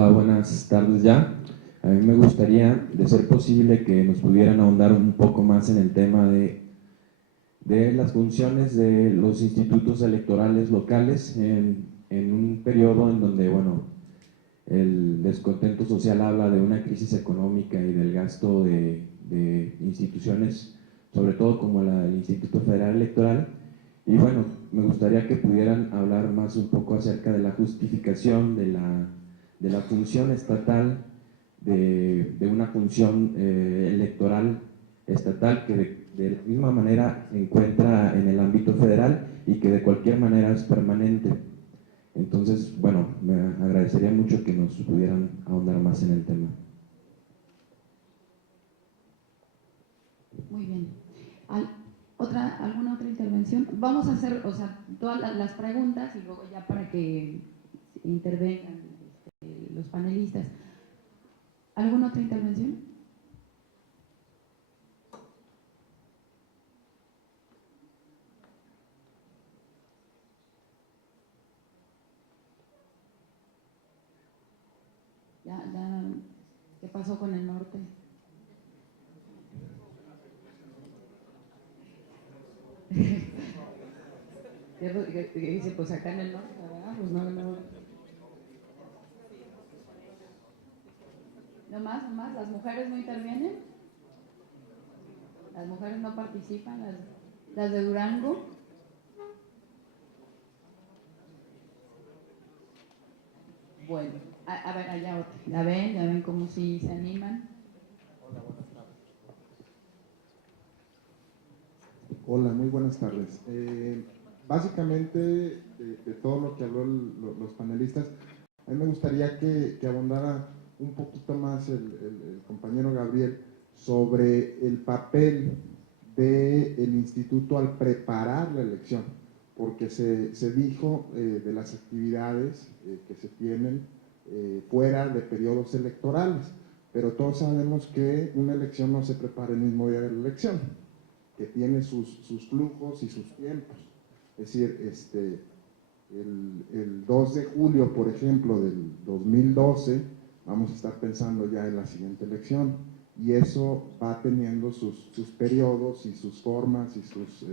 Hola, buenas tardes ya. A mí me gustaría, de ser posible, que nos pudieran ahondar un poco más en el tema de las funciones de los institutos electorales locales en un periodo en donde, bueno, el descontento social habla de una crisis económica y del gasto de instituciones, sobre todo como el Instituto Federal Electoral. Y bueno, me gustaría que pudieran hablar más un poco acerca de la justificación de la función estatal, de una función electoral estatal que de la misma manera se encuentra en el ámbito federal y que de cualquier manera es permanente. Entonces, bueno, me agradecería mucho que nos pudieran ahondar más en el tema. Muy bien. ¿Alguna otra intervención? Vamos a hacer, o sea, todas las preguntas y luego ya para que intervengan los panelistas. ¿Alguna otra intervención? ¿Qué pasó con el norte? Dice, pues acá en el norte, ¿verdad? Pues no. ¿No más? ¿Las mujeres no intervienen? ¿Las mujeres no participan? ¿Las de Durango? Bueno, a ver, allá otra. ¿Ya ven cómo sí se animan? Hola, muy buenas tardes. Básicamente, de todo lo que habló los panelistas, a mí me gustaría que abundara un poquito más el compañero Gabriel sobre el papel del instituto al preparar la elección, porque se dijo de las actividades que se tienen fuera de periodos electorales, pero todos sabemos que una elección no se prepara el mismo día de la elección, que tiene sus flujos y sus tiempos. Es decir, el 2 de julio, por ejemplo, del 2012, vamos a estar pensando ya en la siguiente elección, y eso va teniendo sus periodos y sus formas y sus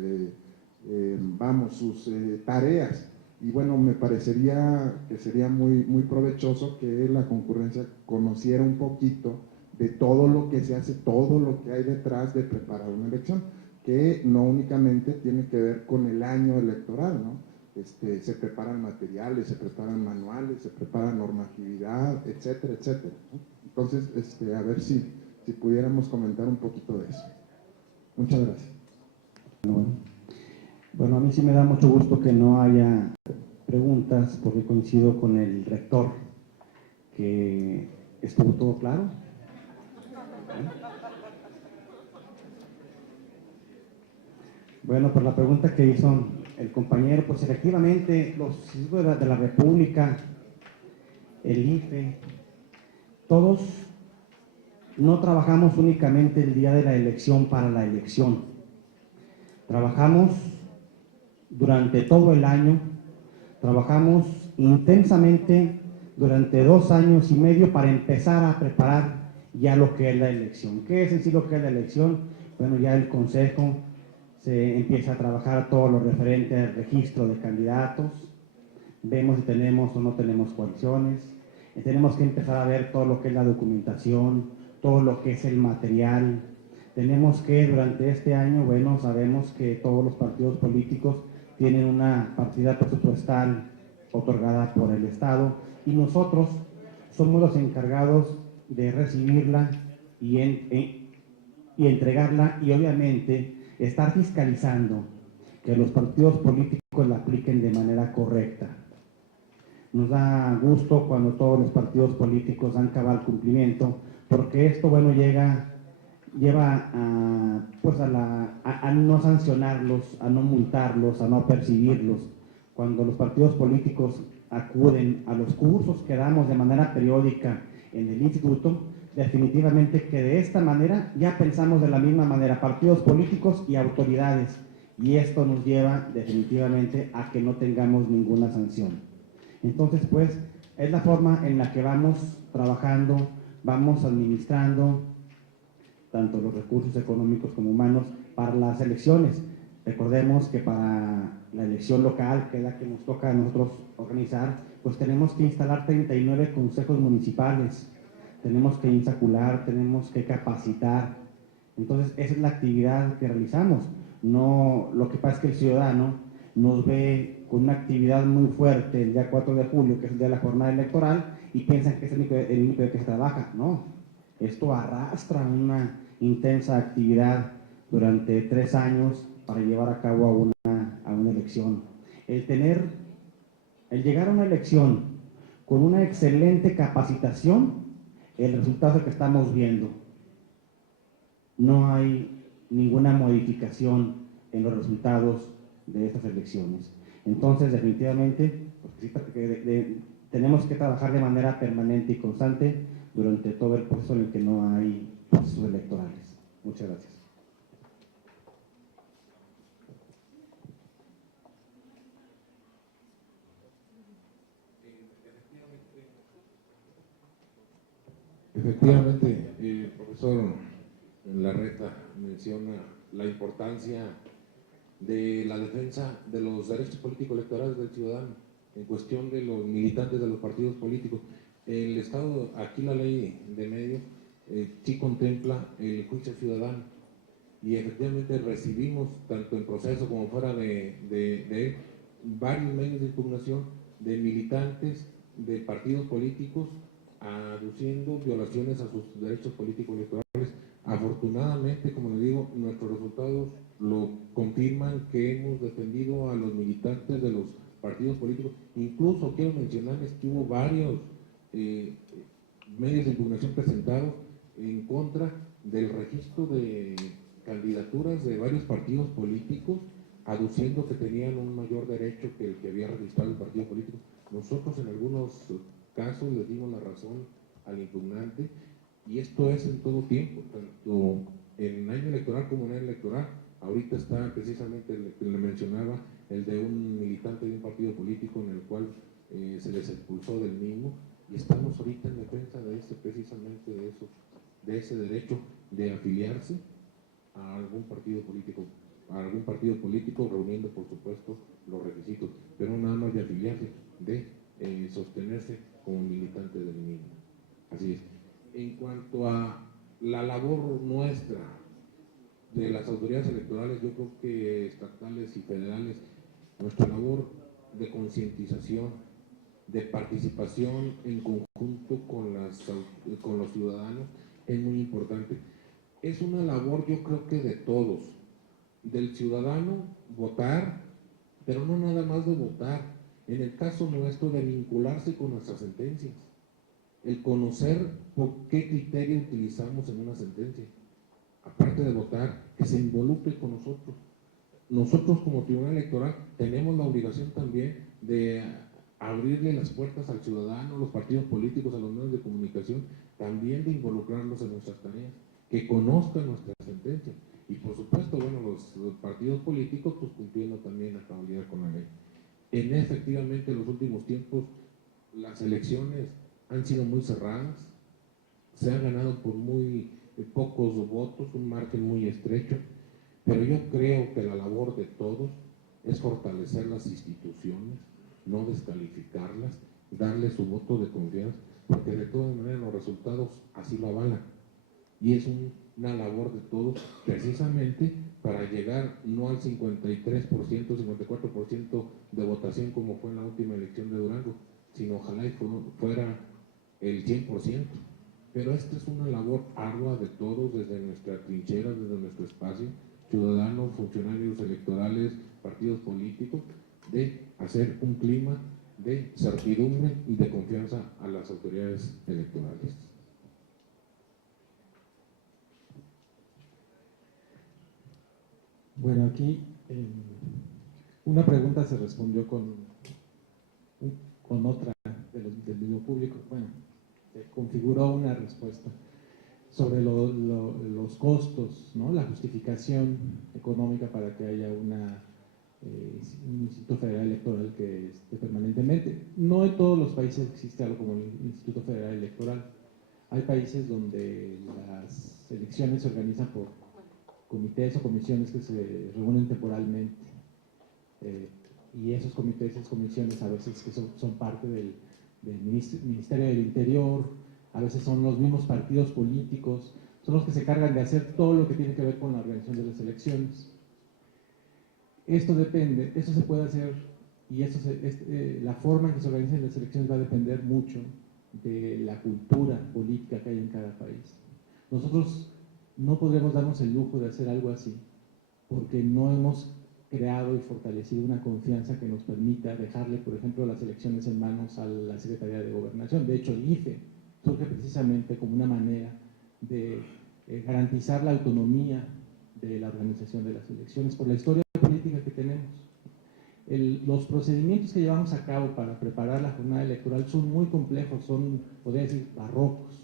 tareas. Y bueno, me parecería que sería muy provechoso que la concurrencia conociera un poquito de todo lo que se hace, todo lo que hay detrás de preparar una elección, que no únicamente tiene que ver con el año electoral, ¿no? Se preparan materiales, se preparan manuales, se prepara normatividad, etcétera, etcétera, ¿no? Entonces, a ver si pudiéramos comentar un poquito de eso. Muchas gracias. Bueno, a mí sí me da mucho gusto que no haya preguntas, porque coincido con el rector, que estuvo todo claro. Bueno, por la pregunta que hizo el compañero, pues efectivamente los institutos de la República, el IFE, todos no trabajamos únicamente el día de la elección para la elección. Trabajamos durante todo el año, trabajamos intensamente durante 2 años y medio para empezar a preparar ya lo que es la elección. ¿Qué es en sí lo que es la elección? Bueno, ya el Consejo se empieza a trabajar todo lo referente al registro de candidatos, vemos si tenemos o no tenemos coaliciones, tenemos que empezar a ver todo lo que es la documentación, todo lo que es el material. Tenemos que durante este año, bueno, sabemos que todos los partidos políticos tienen una partida presupuestal otorgada por el Estado y nosotros somos los encargados de recibirla y entregarla, y obviamente estar fiscalizando que los partidos políticos la apliquen de manera correcta. Nos da gusto cuando todos los partidos políticos dan cabal cumplimiento, porque esto, bueno, lleva a no sancionarlos, a no multarlos, a no perseguirlos. Cuando los partidos políticos acuden a los cursos que damos de manera periódica en el instituto, definitivamente que de esta manera ya pensamos de la misma manera, partidos políticos y autoridades, y esto nos lleva definitivamente a que no tengamos ninguna sanción. Entonces, pues, Es la forma en la que vamos trabajando, vamos administrando tanto los recursos económicos como humanos para las elecciones. Recordemos que para la elección local, que es la que nos toca a nosotros organizar, pues tenemos que instalar 39 consejos municipales, tenemos que insacular, tenemos que capacitar. Entonces, esa es la actividad que realizamos. No, lo que pasa es que el ciudadano nos ve con una actividad muy fuerte el día 4 de julio, que es el día de la jornada electoral, y piensan que es el único día que se trabaja. No, esto arrastra una intensa actividad durante 3 años para llevar a cabo a una elección. El llegar a una elección con una excelente capacitación, el resultado que estamos viendo. No hay ninguna modificación en los resultados de estas elecciones. Entonces, definitivamente, tenemos que trabajar de manera permanente y constante durante todo el proceso en el que no hay procesos electorales. Muchas gracias. Efectivamente, el profesor Larreta menciona la importancia de la defensa de los derechos políticos electorales del ciudadano en cuestión de los militantes de los partidos políticos. El Estado, aquí la ley de medios, sí contempla el juicio ciudadano y efectivamente recibimos, tanto en proceso como fuera de varios medios de impugnación de militantes de partidos políticos aduciendo violaciones a sus derechos políticos electorales. Afortunadamente, como les digo, nuestros resultados lo confirman, que hemos defendido a los militantes de los partidos políticos. Incluso quiero mencionarles que hubo varios medios de impugnación presentados en contra del registro de candidaturas de varios partidos políticos, aduciendo que tenían un mayor derecho que el que había registrado el partido político. Nosotros en algunos casos les dimos la razón al impugnante, y esto es en todo tiempo, tanto en año electoral como en año electoral. Ahorita está precisamente el que le mencionaba, el de un militante de un partido político en el cual se les expulsó del mismo, y estamos ahorita en defensa de precisamente de eso, de ese derecho de afiliarse a algún partido político, reuniendo por supuesto los requisitos, pero no nada más de afiliarse, de sostenerse como militante del mismo. Así es. En cuanto a la labor nuestra de las autoridades electorales, yo creo que estatales y federales, nuestra labor de concientización, de participación en conjunto con los ciudadanos es muy importante. Es una labor, yo creo que de todos, del ciudadano votar, pero no nada más de votar, en el caso nuestro de vincularse con nuestras sentencias, el conocer por qué criterio utilizamos en una sentencia, aparte de votar, que se involucre con nosotros. Nosotros como Tribunal Electoral tenemos la obligación también de abrirle las puertas al ciudadano, los partidos políticos, a los medios de comunicación, también de involucrarlos en nuestras tareas, que conozcan nuestras sentencias. Y por supuesto, bueno, los partidos políticos, pues cumpliendo también a cabalidad con la ley. Efectivamente, en los últimos tiempos, las elecciones han sido muy cerradas, se han ganado por muy pocos votos, un margen muy estrecho, pero yo creo que la labor de todos es fortalecer las instituciones, no descalificarlas, darle su voto de confianza, porque de todas maneras los resultados así lo avalan. Y es una labor de todos, precisamente para llegar no al 53%, 54% de votación como fue en la última elección de Durango, sino ojalá y fuera el 100%. Pero esta es una labor ardua de todos, desde nuestra trinchera, desde nuestro espacio, ciudadanos, funcionarios electorales, partidos políticos, de hacer un clima de certidumbre y de confianza a las autoridades electorales. Bueno, aquí una pregunta se respondió con otra del mismo público. Bueno, se configuró una respuesta sobre los costos, ¿no? La justificación económica para que haya un Instituto Federal Electoral que esté permanentemente. No en todos los países existe algo como el Instituto Federal Electoral. Hay países donde las elecciones se organizan por comités o comisiones que se reúnen temporalmente. Y esos comités y comisiones a veces que son parte del Ministerio del Interior, a veces son los mismos partidos políticos, son los que se encargan de hacer todo lo que tiene que ver con la organización de las elecciones. Esto depende, esto se puede hacer, y la forma en que se organizan las elecciones va a depender mucho de la cultura política que hay en cada país. Nosotros no podremos darnos el lujo de hacer algo así, porque no hemos creado y fortalecido una confianza que nos permita dejarle, por ejemplo, las elecciones en manos a la Secretaría de Gobernación. De hecho, el IFE surge precisamente como una manera de garantizar la autonomía de la organización de las elecciones por la historia política que tenemos. Los procedimientos que llevamos a cabo para preparar la jornada electoral son muy complejos, son, podría decir, barrocos,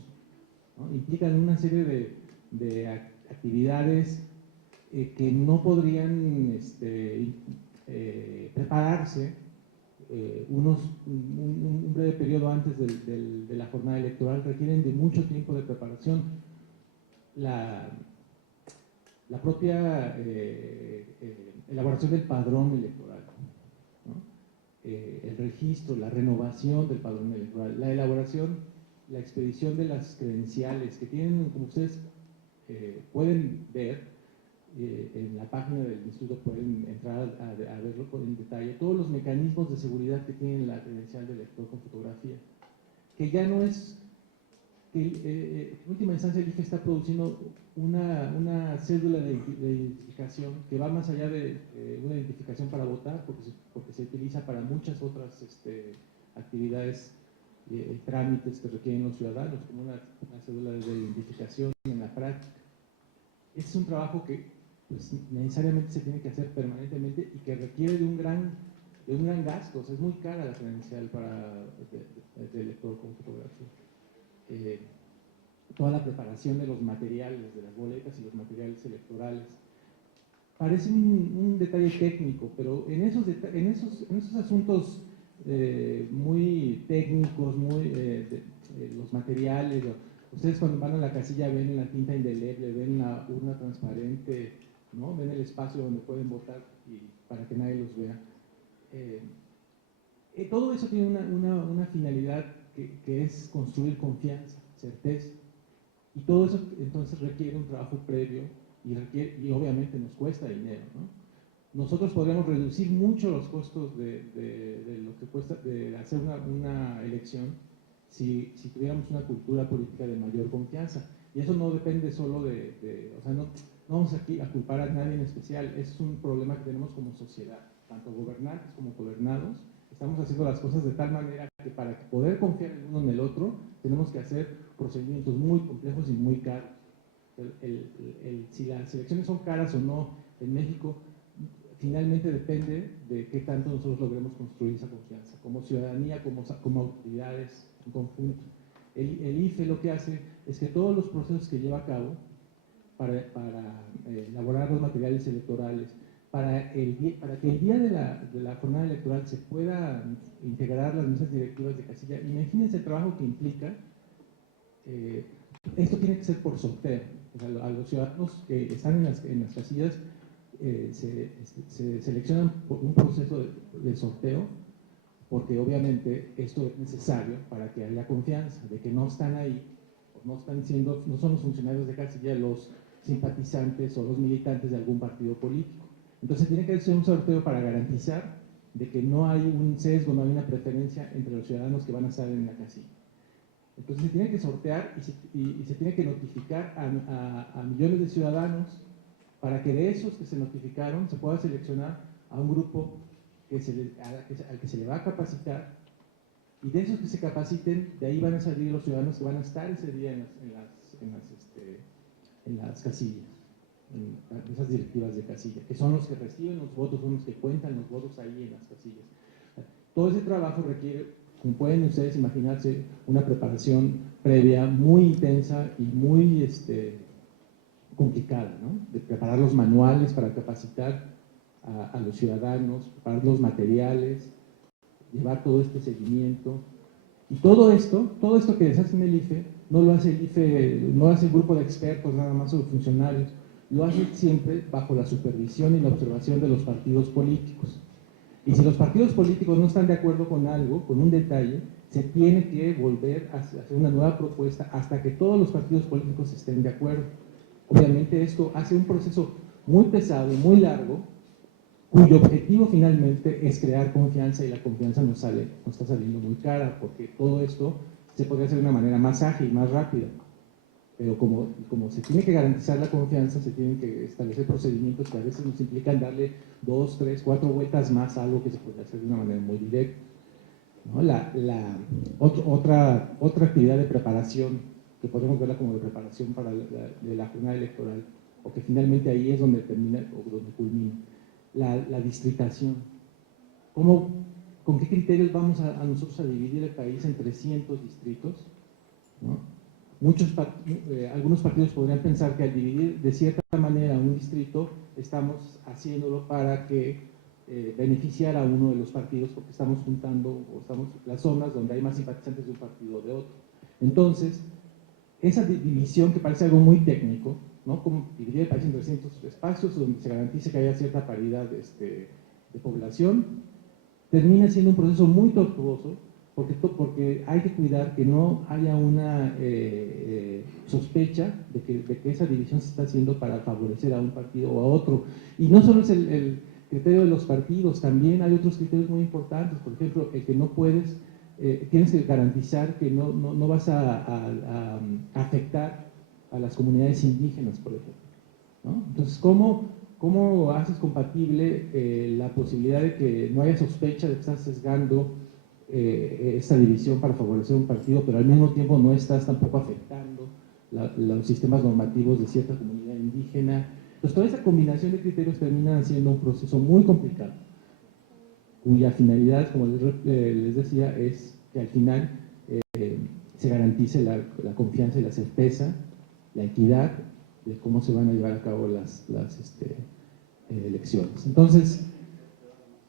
¿no? Implican una serie de actividades que no podrían prepararse un breve periodo antes de la jornada electoral. Requieren de mucho tiempo de preparación. La propia elaboración del padrón electoral, ¿no? El registro, la renovación del padrón electoral, la elaboración, la expedición de las credenciales que tienen, como ustedes pueden ver, en la página del instituto pueden entrar a verlo en detalle, todos los mecanismos de seguridad que tiene la credencial del elector con fotografía, que ya no es, en última instancia el IFE está produciendo una cédula de identificación que va más allá de una identificación para votar, porque se utiliza para muchas otras actividades, trámites que requieren los ciudadanos, como una cédula de identificación en la práctica. Este es un trabajo que pues, necesariamente se tiene que hacer permanentemente y que requiere de un gran gasto. O sea, es muy cara la credencial de elector con fotografía. Toda la preparación de los materiales, de las boletas y los materiales electorales. Parece un detalle técnico, pero en esos asuntos muy técnicos, los materiales, ustedes cuando van a la casilla ven la tinta indeleble, ven la urna transparente, ¿no? Ven el espacio donde pueden votar para que nadie los vea. Todo eso tiene una finalidad que es construir confianza, certeza. Y todo eso entonces requiere un trabajo previo y obviamente nos cuesta dinero, ¿no? Nosotros podríamos reducir mucho los costos de lo que cuesta de hacer una elección si tuviéramos una cultura política de mayor confianza. Y eso no depende solo o sea, no vamos aquí a culpar a nadie en especial, es un problema que tenemos como sociedad, tanto gobernantes como gobernados. Estamos haciendo las cosas de tal manera que para poder confiar el uno en el otro, tenemos que hacer procedimientos muy complejos y muy caros. Si las elecciones son caras o no en México, finalmente depende de qué tanto nosotros logremos construir esa confianza, como ciudadanía, como autoridades en conjunto. El IFE lo que hace es que todos los procesos que lleva a cabo para elaborar los materiales electorales, para que el día de la jornada electoral se pueda integrar las mesas directivas de casilla. Imagínense el trabajo que implica. Esto tiene que ser por sorteo. O sea, a los ciudadanos que están en las casillas se seleccionan por un proceso de sorteo, porque obviamente esto es necesario para que haya confianza de que no están ahí, no son los funcionarios de casilla los simpatizantes o los militantes de algún partido político. Entonces tiene que ser un sorteo para garantizar de que no hay un sesgo, no hay una preferencia entre los ciudadanos que van a estar en la casilla. Entonces se tiene que sortear y se tiene que notificar a millones de ciudadanos para que de esos que se notificaron se pueda seleccionar a un grupo al que se le va a capacitar, y de esos que se capaciten, de ahí van a salir los ciudadanos que van a estar ese día en las casillas, en esas directivas de casilla, que son los que reciben los votos, son los que cuentan los votos ahí en las casillas. Todo ese trabajo requiere, como pueden ustedes imaginarse, una preparación previa muy intensa y muy complicada, ¿no? De preparar los manuales para capacitar a los ciudadanos, preparar los materiales, llevar todo este seguimiento. Y todo esto que se hace en el IFE, no lo hace el IFE, no lo hace el grupo de expertos nada más o funcionarios, lo hace siempre bajo la supervisión y la observación de los partidos políticos. Y si los partidos políticos no están de acuerdo con algo, con un detalle, se tiene que volver a hacer una nueva propuesta hasta que todos los partidos políticos estén de acuerdo. Obviamente esto hace un proceso muy pesado y muy largo, cuyo objetivo finalmente es crear confianza, y la confianza no está saliendo muy cara, porque todo esto se podría hacer de una manera más ágil, más rápida. Pero como se tiene que garantizar la confianza, se tienen que establecer procedimientos que a veces nos implican darle 2, 3, 4 vueltas más a algo que se puede hacer de una manera muy directa, ¿no? Otra actividad de preparación, que podemos verla como de preparación para de la jornada electoral, o que finalmente ahí es donde termina o donde culmina, la distritación. ¿Con qué criterios vamos a nosotros a dividir el país en 300 distritos? ¿No? Algunos partidos podrían pensar que al dividir de cierta manera un distrito, estamos haciéndolo para que beneficiar a uno de los partidos, porque estamos juntando las zonas donde hay más simpatizantes de un partido o de otro. Entonces, esa división, que parece algo muy técnico, ¿no? Como dividir el país en 300 espacios donde se garantice que haya cierta paridad de población, termina siendo un proceso muy tortuoso, porque hay que cuidar que no haya una sospecha de que esa división se está haciendo para favorecer a un partido o a otro. Y no solo es el criterio de los partidos, también hay otros criterios muy importantes. Por ejemplo, el que no puedes, tienes que garantizar que no vas a afectar a las comunidades indígenas, por ejemplo, ¿no? Entonces, ¿cómo haces compatible la posibilidad de que no haya sospecha de que estás sesgando esta división para favorecer un partido, pero al mismo tiempo no estás tampoco afectando los sistemas normativos de cierta comunidad indígena? Entonces, toda esa combinación de criterios termina siendo un proceso muy complicado, cuya finalidad, como les decía, es que al final se garantice la confianza y la certeza, la equidad de cómo se van a llevar a cabo las elecciones. Entonces,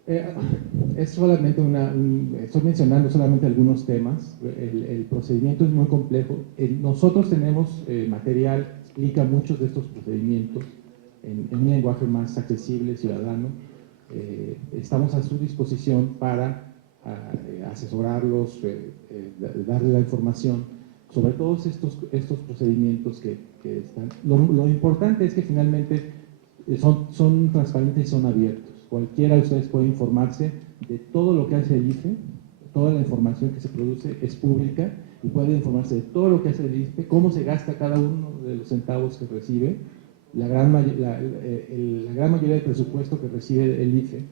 es solamente estoy mencionando solamente algunos temas. El procedimiento es muy complejo. Nosotros tenemos material, explica muchos de estos procedimientos en un lenguaje más accesible, ciudadano. Estamos a su disposición para asesorarlos, darle la información sobre todos estos procedimientos que están. Lo importante es que finalmente son transparentes y son abiertos. Cualquiera de ustedes puede informarse de todo lo que hace el IFE, toda la información que se produce es pública, y puede informarse de todo lo que hace el IFE, cómo se gasta cada uno de los centavos que recibe. La gran mayoría del presupuesto que recibe el IFE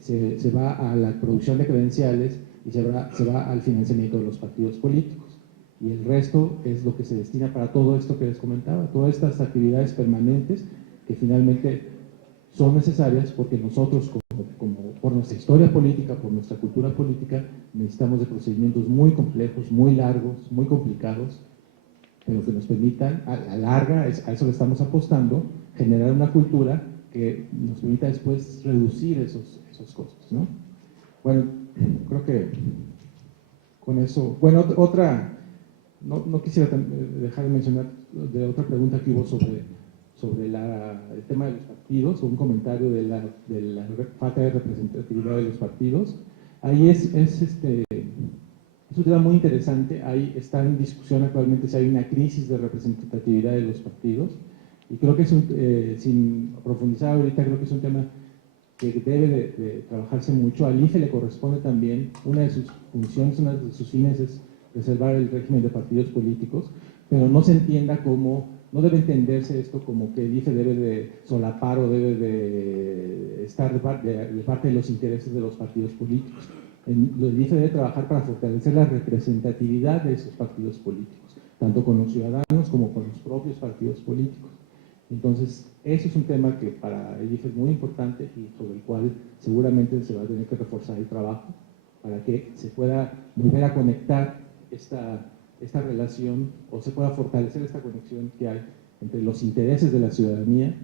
se va a la producción de credenciales y se va al financiamiento de los partidos políticos. Y el resto es lo que se destina para todo esto que les comentaba, todas estas actividades permanentes que finalmente son necesarias porque nosotros, por nuestra historia política, por nuestra cultura política, necesitamos de procedimientos muy complejos, muy largos, muy complicados, pero que nos permitan, a la larga, a eso le estamos apostando, generar una cultura que nos permita después reducir esos costos, ¿no? Bueno, creo que con eso, bueno, no quisiera dejar de mencionar de otra pregunta que hubo sobre el tema de los partidos, o un comentario de la falta de representatividad de los partidos. Ahí es un tema muy interesante. Ahí está en discusión actualmente si hay una crisis de representatividad de los partidos, y creo que sin profundizar ahorita, creo que es un tema que debe de trabajarse mucho. Al IFE le corresponde también, una de sus funciones, una de sus fines es preservar el régimen de partidos políticos, pero no se entienda no debe entenderse esto como que el IFE debe de solapar o debe de estar de parte de los intereses de los partidos políticos. El IFE debe trabajar para fortalecer la representatividad de esos partidos políticos, tanto con los ciudadanos como con los propios partidos políticos. Entonces, eso es un tema que para el IFE es muy importante y sobre el cual seguramente se va a tener que reforzar el trabajo para que se pueda volver a conectar esta relación, o se pueda fortalecer esta conexión que hay entre los intereses de la ciudadanía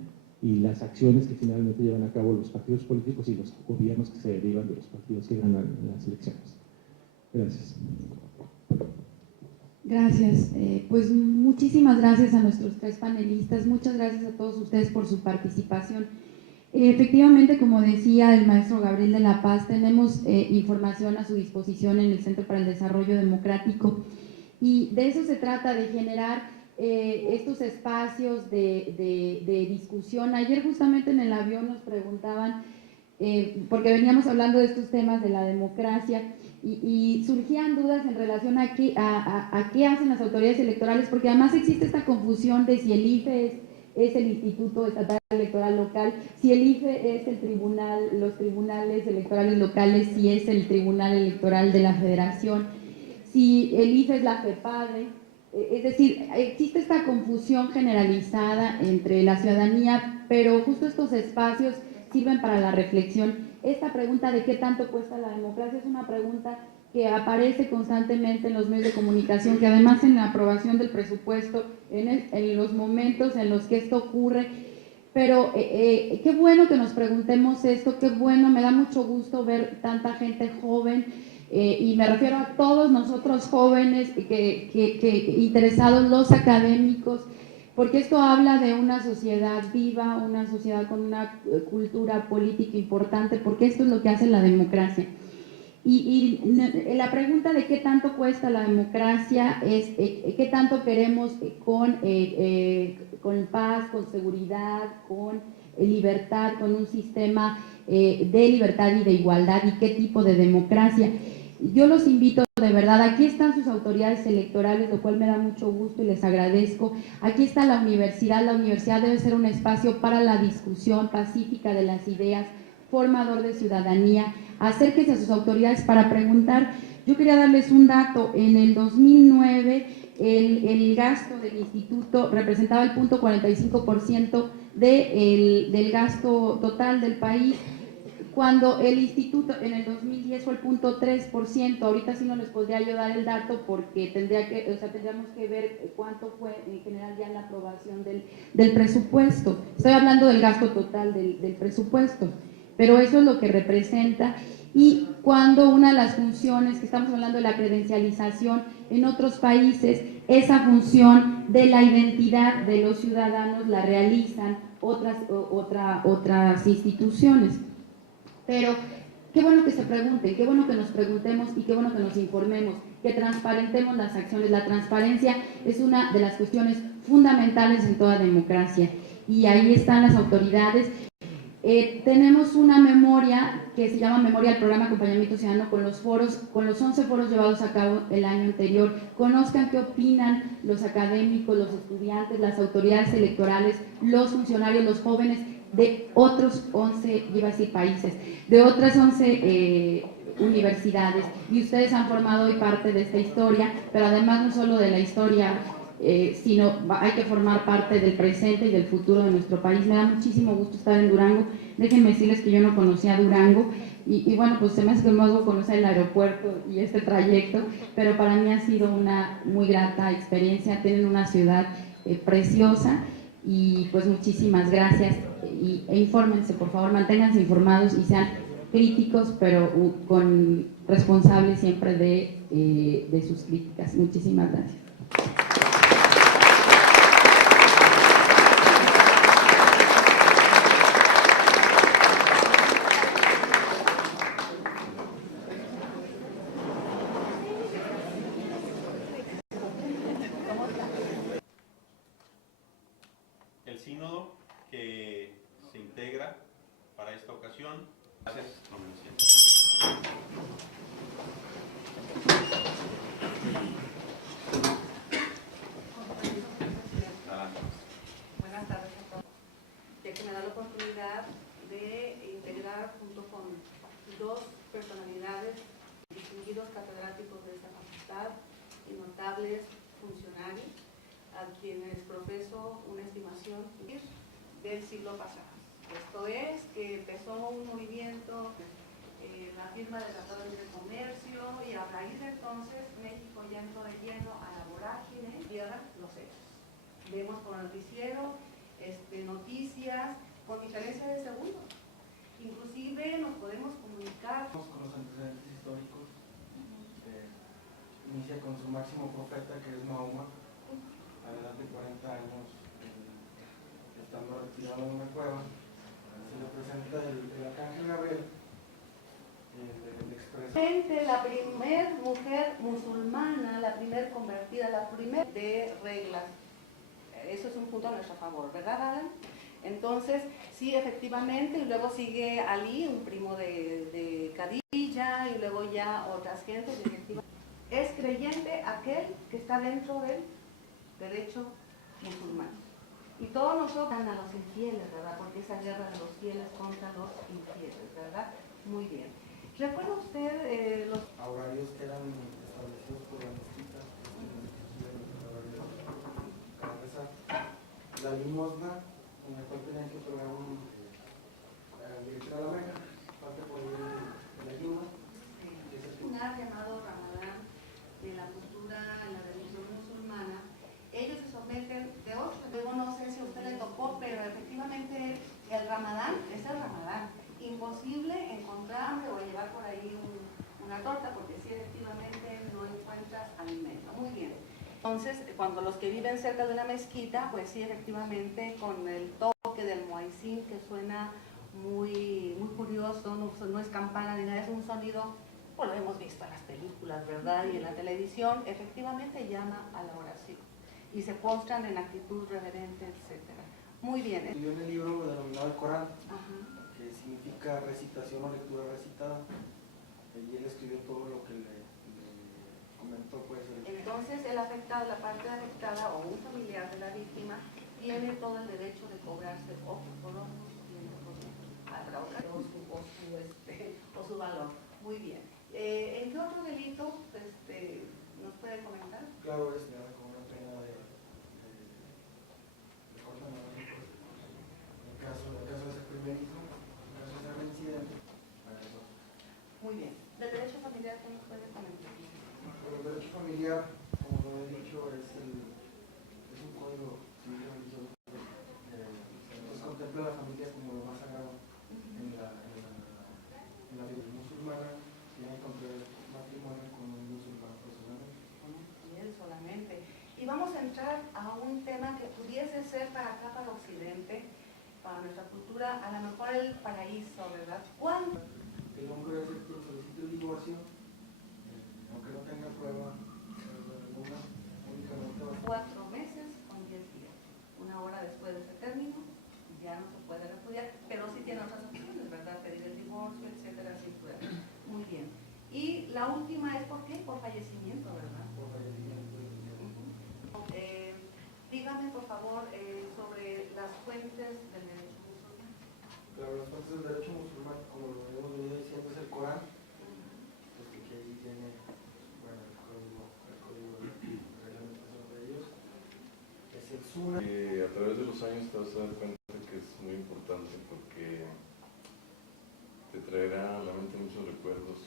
y las acciones que finalmente llevan a cabo los partidos políticos y los gobiernos que se derivan de los partidos que ganan las elecciones. Gracias. Gracias. Pues muchísimas gracias a nuestros tres panelistas, muchas gracias a todos ustedes por su participación. Efectivamente, como decía el maestro Gabriel de la Paz, tenemos información a su disposición en el Centro para el Desarrollo Democrático y de eso se trata, de generar estos espacios de discusión. Ayer justamente en el avión nos preguntaban, porque veníamos hablando de estos temas de la democracia y surgían dudas en relación a qué hacen las autoridades electorales, porque además existe esta confusión de si el IFE es el Instituto Estatal Electoral Local, si el IFE es el tribunal, los tribunales electorales locales, si es el Tribunal Electoral de la Federación, si el IFE es la FEPADE. Es decir, existe esta confusión generalizada entre la ciudadanía, pero justo estos espacios sirven para la reflexión. Esta pregunta de qué tanto cuesta la democracia es una pregunta que aparece constantemente en los medios de comunicación, que además en la aprobación del presupuesto, en los momentos en los que esto ocurre, pero qué bueno que nos preguntemos esto, qué bueno, me da mucho gusto ver tanta gente joven, y me refiero a todos nosotros jóvenes interesados, los académicos, porque esto habla de una sociedad viva, una sociedad con una cultura política importante, porque esto es lo que hace la democracia. Y la pregunta de qué tanto cuesta la democracia es qué tanto queremos con paz, con seguridad, con libertad, con un sistema de libertad y de igualdad, y qué tipo de democracia. Yo los invito de verdad, aquí están sus autoridades electorales, lo cual me da mucho gusto y les agradezco. Aquí está la universidad debe ser un espacio para la discusión pacífica de las ideas, formador de ciudadanía. Acérquense a sus autoridades para preguntar. Yo quería darles un dato. En el 2009 el gasto del instituto representaba el 0.45% del gasto total del país, cuando el instituto en el 2010 fue el 0.3%. Ahorita sí no les podría yo dar el dato porque tendríamos que ver cuánto fue en general ya la aprobación del presupuesto. Estoy hablando del gasto total del presupuesto, pero eso es lo que representa. Y cuando una de las funciones, que estamos hablando de la credencialización en otros países, esa función de la identidad de los ciudadanos la realizan otras instituciones. Pero qué bueno que se pregunten, qué bueno que nos preguntemos y qué bueno que nos informemos, que transparentemos las acciones. La transparencia es una de las cuestiones fundamentales en toda democracia y ahí están las autoridades. Tenemos una memoria que se llama Memoria del Programa Acompañamiento Ciudadano con los 11 foros llevados a cabo el año anterior. Conozcan qué opinan los académicos, los estudiantes, las autoridades electorales, los funcionarios, los jóvenes de otros 11, iba a decir países, de otras 11 universidades, y ustedes han formado hoy parte de esta historia, pero además no solo de la historia, sino hay que formar parte del presente y del futuro de nuestro país. Me da muchísimo gusto estar en Durango. Déjenme decirles que yo no conocía Durango y bueno, pues se me hace que más conocer el aeropuerto y este trayecto, pero para mí ha sido una muy grata experiencia. Tienen una ciudad preciosa y pues muchísimas gracias e infórmense, por favor, manténganse informados y sean críticos, pero con responsables siempre de sus críticas. Muchísimas gracias. El sínodo que se integra para esta ocasión. Gracias, no me lo siento. Buenas tardes a todos. Ya que me da la oportunidad de integrar junto con dos personalidades, distinguidos catedráticos de esta facultad y notables funcionarios, a quienes profeso una estimación del siglo pasado. Esto es que empezó un movimiento, la firma del Tratado de Libre Comercio, y a raíz de entonces México ya entró de lleno a la vorágine y ahora los hechos. Vemos por el noticiero noticias con diferencia de segundos. Inclusive nos podemos comunicar con los antecedentes históricos. Inicia con su máximo profeta, que es Mahoma, a la edad de 40 años, estando retirado en una cueva. Se le presenta el arcángel Gabriel, el expresa. la primer mujer musulmana, la primer convertida, la primera de reglas. Eso es un punto a nuestro favor, ¿verdad, Alan? Entonces, sí, efectivamente, y luego sigue Ali, un primo de Khadija, y luego ya otras gentes, y efectivamente. Es creyente aquel que está dentro del derecho musulmán. Y todos nosotros a los infieles, ¿verdad? Porque esa guerra de los fieles contra los infieles, ¿verdad? Muy bien. ¿Recuerda usted los horarios que eran establecidos por la mezquita? La limosna, en la cual tenían que otorgar un director a la Meca, parte por el ayuno. Un llamado Ramadán de la cultura, en la religión musulmana. Ellos se someten de 8, luego no sé si a usted le tocó, pero efectivamente el Ramadán es el Ramadán. Imposible encontrarme o llevar por ahí una torta, porque sí, efectivamente no encuentras alimento. Muy bien. Entonces, cuando los que viven cerca de una mezquita, pues sí, efectivamente, con el toque del muezzin, que suena muy, muy curioso, no es campana ni nada, es un sonido, pues lo hemos visto en las películas, ¿verdad? Y en la televisión, efectivamente llama a la oración. Y se postran en actitud reverente, etc. Muy bien. Escribió en el libro denominado el Corán, Ajá. que significa recitación o lectura recitada. Y él escribió todo lo que le comentó, pues. Entonces, el afectado, la parte afectada o un familiar de la víctima, tiene todo el derecho de cobrarse ojo por ojo, diente por diente, o su valor. Muy bien. ¿En qué otro delito nos puede comentar? Claro, es con una pena de corta menor. En caso de ser primerizo, en caso de ser reincidente. Muy bien. ¿Del derecho familiar qué nos puede comentar? El derecho familiar, como lo he dicho, es un código civil religioso. Entonces contempla a la familia como lo más sagrado en la vida musulmana. Tiene que contraer matrimonio con un musulmán personalmente. Bien, solamente. Y vamos a entrar a un tema que pudiese ser para acá, para Occidente, para nuestra cultura, a lo mejor el paraíso, ¿verdad? ¿Cuándo? El hombre es el que solicita el divorcio, aunque no tenga prueba alguna, únicamente va 4 meses con 10 días. Una hora después de ese término, ya no se puede repudiar, pero sí tiene otras opciones, ¿verdad? Pedir el divorcio, etcétera, sin prueba. Muy bien. Y la última es ¿por qué? Por fallecimiento, ¿verdad? por fallecimiento. Dígame, por favor, sobre las fuentes del derecho musulmán. Claro, las fuentes del derecho musulmán, como lo hemos venido diciendo, es el Corán, pues que ahí tiene, bueno, el código de reglamentación de ellos, es el Sunna. A través de los años te vas a dar cuenta que es muy importante porque te traerá a la mente muchos recuerdos,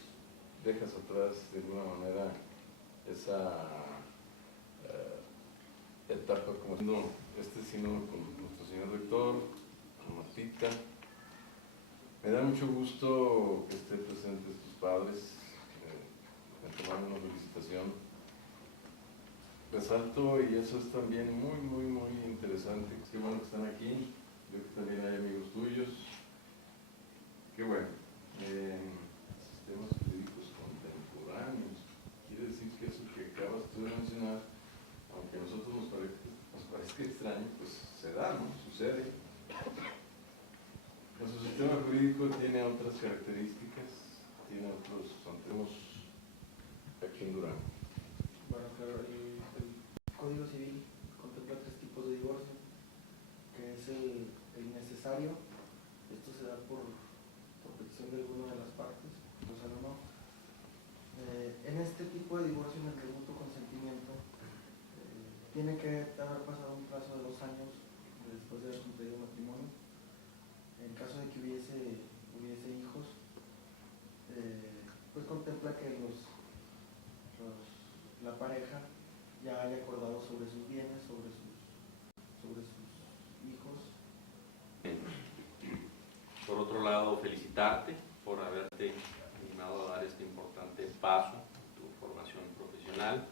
dejas atrás de alguna manera esa etapa como este sínodo con nuestro señor rector, con Martita. Me da mucho gusto que estén presentes tus padres, me tomaron una felicitación. Resalto, y eso es también muy interesante, qué bueno que están aquí, veo que también hay amigos tuyos, qué bueno. Sistemas jurídicos contemporáneos, quiere decir que eso que acabas tú de mencionar, aunque a nosotros nos parezca extraño, pues se da, ¿no? Sucede. Nuestro sistema jurídico tiene otras características, tiene otros, tenemos aquí en Durango. Bueno, claro, el Código Civil contempla 3 tipos de divorcio, que es el necesario. Esto se da por petición de alguna de las partes, o sea, no. En este tipo de divorcio, en el de mutuo consentimiento, tiene que haber pasado un plazo de 2 años después de haber contraído matrimonio. En caso de que hubiese hijos, pues contempla que la pareja ya haya acordado sobre sus bienes, sobre sus hijos. Por otro lado, felicitarte por haberte animado a dar este importante paso en tu formación profesional.